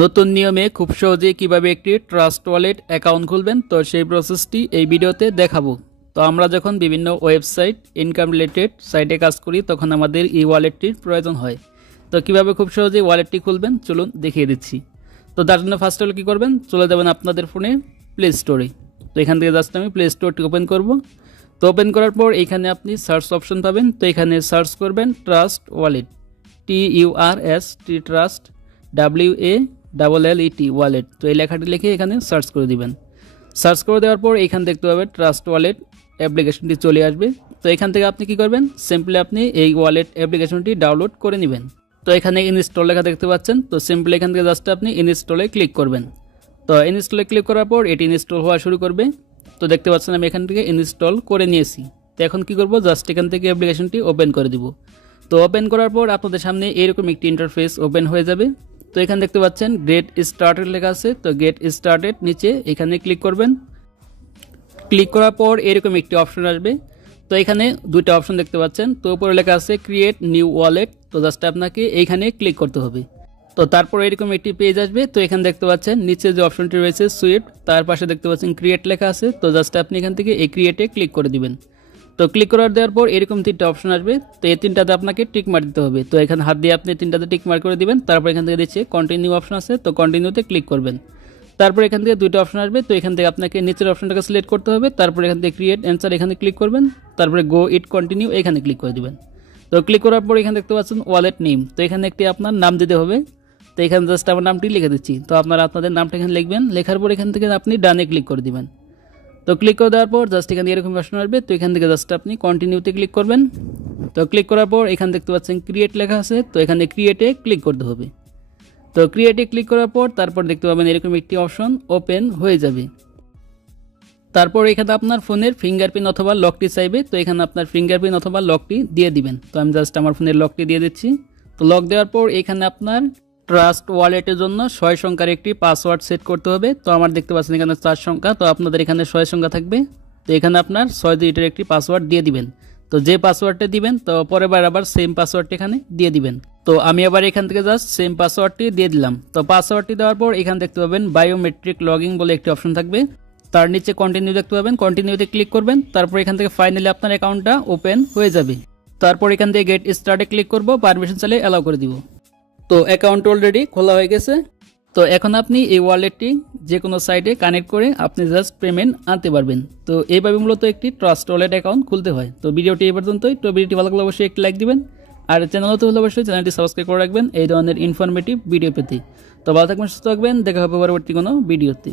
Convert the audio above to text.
নতুন নিয়মে খুব সহজে কিভাবে একটি ট্রাস্ট ওয়ালেট অ্যাকাউন্ট খুলবেন তো সেই প্রসেসটি এই ভিডিওতে দেখাবো। তো আমরা যখন বিভিন্ন ওয়েবসাইট ইনকাম রিলেটেড সাইটে কাজ করি তখন আমাদের এই ওয়ালেটটির প্রয়োজন হয়। তো কিভাবে খুব সহজে ওয়ালেটটি খুলবেন চলুন দেখিয়ে দিচ্ছি। তো তার জন্য ফার্স্ট হলে কী করবেন, চলে যাবেন আপনাদের ফোনে প্লে স্টোরে। তো এখান থেকে জাস্ট আমি প্লে স্টোরটি ওপেন করব। তো ওপেন করার পর এখানে আপনি সার্চ অপশন পাবেন। তো এখানে সার্চ করবেন trust wallet, TURST trust WALLET wallet. তো এই লেখাটি লিখে এখানে সার্চ করে দিবেন। সার্চ করে দেওয়ার পর এখানে দেখতে পাবেন ট্রাস্ট ওয়ালেট অ্যাপ্লিকেশনটি চলে আসবে। তো এখান থেকে আপনি কি করবেন, সিম্পলি আপনি এই ওয়ালেট অ্যাপ্লিকেশনটি ডাউনলোড করে নেবেন। তো এখানে ইনস্টল লেখা দেখতে পাচ্ছেন। তো সিম্পলি এখান থেকে জাস্ট আপনি ইনস্টলে ক্লিক করবেন। তো ইনস্টলে ক্লিক করার পর এটি ইনস্টল হওয়া শুরু করবে। তো দেখতে পাচ্ছেন আমি এখান থেকে ইনস্টল করে নিয়েছি। তো এখন কি করব, জাস্ট এখান থেকে অ্যাপ্লিকেশনটি ওপেন করে দিব। তো ওপেন করার পর আপনাদের সামনে এরকম একটি ইন্টারফেস ওপেন হয়ে যাবে। তো এখানে দেখতে পাচ্ছেন গেট স্টার্টেড লেখা আছে। তো গেট স্টার্টেড নিচে এখানে ক্লিক করবেন। ক্লিক করার পর এরকম একটি অপশন আসবে। তো এখানে দুইটা অপশন দেখতে পাচ্ছেন। তো উপরে লেখা আছে ক্রিয়েট নিউ ওয়ালেট। তো জাস্ট আপনাকে এইখানে ক্লিক করতে হবে। তো তারপর এরকম একটি পেজ আসবে। তো এখানে দেখতে পাচ্ছেন নিচে যে অপশনটি রয়েছে সুইফট, তার পাশে দেখতে পাচ্ছেন ক্রিয়েট লেখা আছে। তো জাস্ট আপনি এখান থেকে এই ক্রিয়েটে ক্লিক করে দিবেন। তো ক্লিক করার দেওয়ার পর এরকম তিনটা অপশন আসবে। তো এই তিনটাতে আপনাকে টিক মার দিতে হবে। তো এখানে হাত দিয়ে আপনি তিনটাতে টিক মার করে দিবেন। তারপর এখান থেকে দিচ্ছে কন্টিনিউ অপশন আছে। তো কন্টিনিউতে ক্লিক করবেন। তারপর এখান থেকে দুইটা অপশন আসবে। তো এখান থেকে আপনাকে নিচের অপশনটাকে সিলেক্ট করতে হবে। তারপর এখান থেকে ক্রিয়েট অ্যান্সার এখানে ক্লিক করবেন। তারপরে গো ইট কন্টিনিউ এখানে ক্লিক করে দিবেন। তো ক্লিক করার পর এখানে দেখতে পাচ্ছেন ওয়ালেট নেম। তো এখানে একটি আপনার নাম দিতে হবে। তো এখানে জাস্ট আমার নামটি লিখে দিচ্ছি। তো আপনারা আপনাদের নামটা এখানে লিখবেন। লেখার পর এখান থেকে আপনি ডানে ক্লিক করে দিবেন। তো ক্লিক করে দেওয়ার পর জাস্ট এখান থেকে এরকম অপশন আসবে। তো এখান থেকে জাস্ট আপনি কন্টিনিউতে ক্লিক করবেন। তো ক্লিক করার পর এখানে দেখতে পাচ্ছেন ক্রিয়েট লেখা আছে। তো এখানে ক্রিয়েটে ক্লিক করতে হবে। তো ক্রিয়েটে ক্লিক করার পর তারপর দেখতে পাবেন এরকম একটি অপশন ওপেন হয়ে যাবে। তারপর এখানে আপনার ফোনের ফিঙ্গারপ্রিন্ট অথবা লকটি চাইবে। তো এখানে আপনার ফিঙ্গারপ্রিন্ট অথবা লকটি দিয়ে দিবেন। তো আমি জাস্ট আমার ফোনের লকটি দিয়ে দিচ্ছি। তো লক দেওয়ার পর এখানে আপনার ট্রাস্ট ওয়ালেটের জন্য 6 সংখ্যার একটি পাসওয়ার্ড সেট করতে হবে। তো আমার দেখতে পাচ্ছেন এখানে 4 সংখ্যা। তো আপনাদের এখানে 6 সংখ্যা থাকবে। তো এখানে আপনার 6 ডিজিটের একটি পাসওয়ার্ড দিয়ে দিবেন। তো যে পাসওয়ার্ডটা দিবেন তো পরের বার আবার সেম পাসওয়ার্ডটি এখানে দিয়ে দিবেন। তো আমি আবার এখান থেকে জাস্ট সেম পাসওয়ার্ডটি দিয়ে দিলাম। তো পাসওয়ার্ডটি দেওয়ার পর এখানে দেখতে পাবেন বায়োমেট্রিক লগইন বলে একটি অপশন থাকবে। তার নিচে কন্টিনিউ দেখতে পাবেন, কন্টিনিউতে ক্লিক করবেন। তারপর এখান থেকে ফাইনালি আপনার অ্যাকাউন্টটা ওপেন হয়ে যাবে। তারপর এখান থেকে গেট স্টার্টে ক্লিক করব, পারমিশন চাইলে অ্যালাউ করে দিব। তো অ্যাকাউন্ট অলরেডি খোলা হয়ে গেছে। তো এখন আপনি এই ওয়ালেটটি যে কোনো সাইটে কানেক্ট করে আপনি জাস্ট পেমেন্ট আনতে পারবেন। তো এইভাবে মূলত একটি ট্রাস্ট ওয়ালেট অ্যাকাউন্ট খুলতে হয়। তো ভিডিওটি এই পর্যন্তই। তো ভিডিওটি ভালো লাগলে অবশ্যই একটি লাইক দিবেন। আর চ্যানেলও তো হলে অবশ্যই চ্যানেলটি সাবস্ক্রাইব করে রাখবেন এই ধরনের ইনফরমেটিভ ভিডিও পেতে। তো ভালো থাকবেন, সুস্থ থাকবেন, দেখা হবে পরবর্তী কোনো ভিডিওতে।